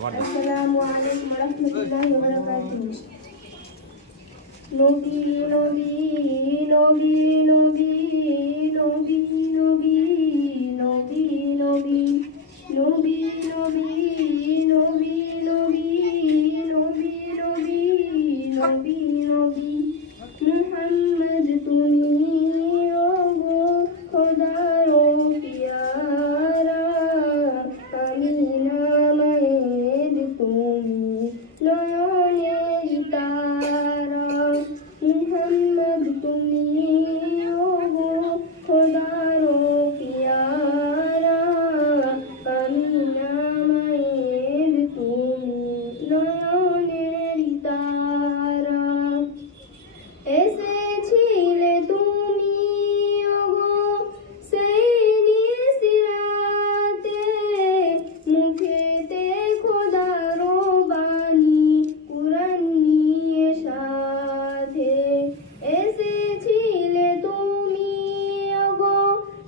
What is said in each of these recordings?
আসসালামু আলাইকুম ওয়া রাহমাতুল্লাহি ওয়া বারাকাতুহু। নবী নবী নবী নবী নবী নবী নবী নবী নবী নবী নবী নবী নবী নবী নবী নবী মুহাম্মদ তুমি ওগো খোদার পিয়ারা, আমিনা মায়ের তুমি নয়নের তারা। মুহাম্মদ তুমি ওগো খোদার পিয়ারা, আমিনা মায়ের তুমি নয়নের তারা। এসেছিলে তুমি ওগো সেই নিশিরাতে, মুখেতে খোদার বাণী কুরআন নিয়ে সাথে। এসেছিলে তুমি ওগো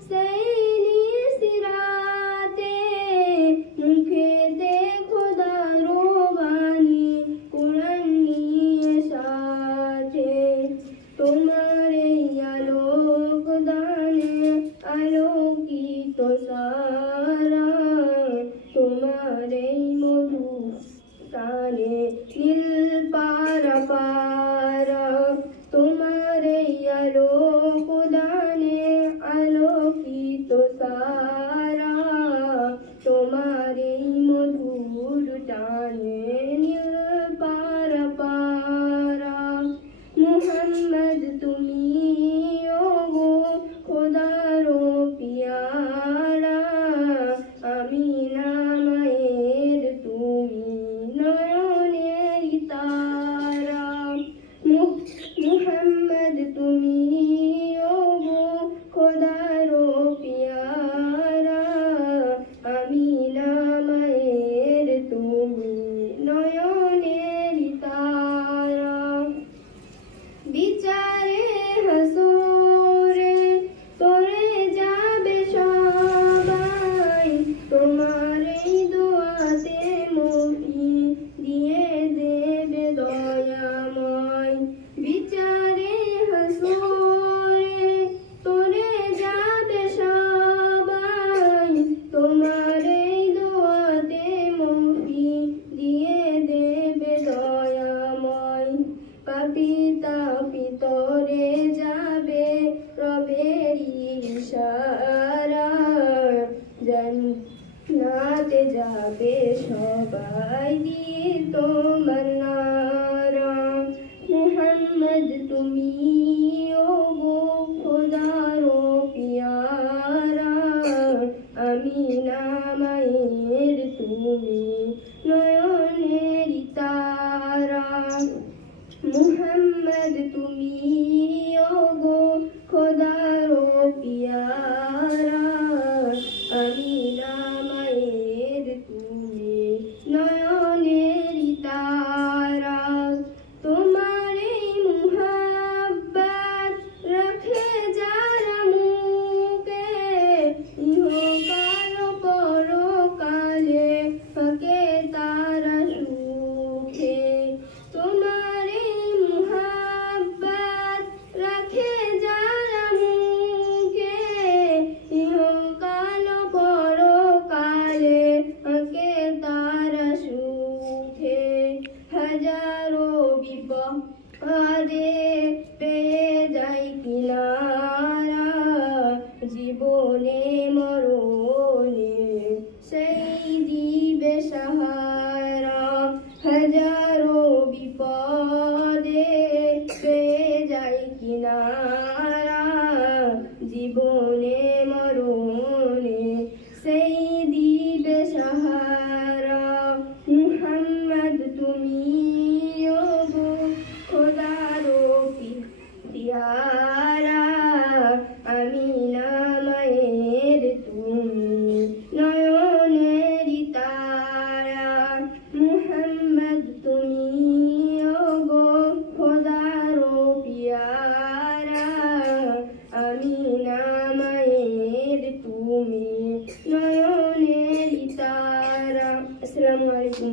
সেই নিশিরাতে, মুখেতে খোদার বাণী কুরআন নিয়ে সাথে। তোমার এই আলোক দানে আলোকিত সারা, তোমার এই মধু গানে নীল পারা পারা। তোমার এই আলোক দানে আলোকিত সারা, তোমার এই মধুর টানে নীল পারা পারা। মুহাম্মদ তুমি ওগো খোদার পিয়ারা, আমিনা মায়ের তুমি নয়নের তারা। মুহাম্মদ তুমি ওগো খোদার পিয়ারা, আমিনা মায়ের তুমি নয়নের তারা। বিচারে হাসরে তোরে যাবে সবাই, তোমার এই দোয়াতে মুক্তি দিয়ে দেবে দয়াময়। বিচারে হাসরে তোরে যাবে সবাই, তোমার এই দোয়াতে মুক্তি দিয়ে দেবে দয়াময়। পাপী তাপী তোরে যাবে রবেরি ইশারা, জান্নাতে যাবে সবাই দিয়ে তোমার নারা। মুহাম্মদ তুমি ওগো খোদার পিয়ারা, আমিনা মায়ের তুমি নয়নের তারা। মুহাম্মদ তুমি ওগো খোদার পিয়ারা, আমিনা মায়ের তুমি নয়নের তারা। তোমার এই মুহাব্বত রাখে যারা মুখে, ইহকাল পরকালে থাকে তারা সুখে। তোমার এই মুহাব্বত রাখে যারা মুখে, ইহকাল পরকালে থাকে তারা সুখে। হাজারো বিপদে পেয়ে যাই কিনারা, জীবনে মরণে সেই দিবে সাহারা। হাজারো বিপদে পেয়ে যাই কিনারা, জীবনে মরণে সেই দিবে সাহারা। মুহাম্মদ তুমি ওগো খোদার পিয়ারা, আমিনা মায়ের তুমি নয়নের তারা। মুহাম্মদ তুমি ওগো খোদার পিয়ারা, আমিনা মায়ের তুমি নয়নের তারা। আসসালামু আলাইকুম।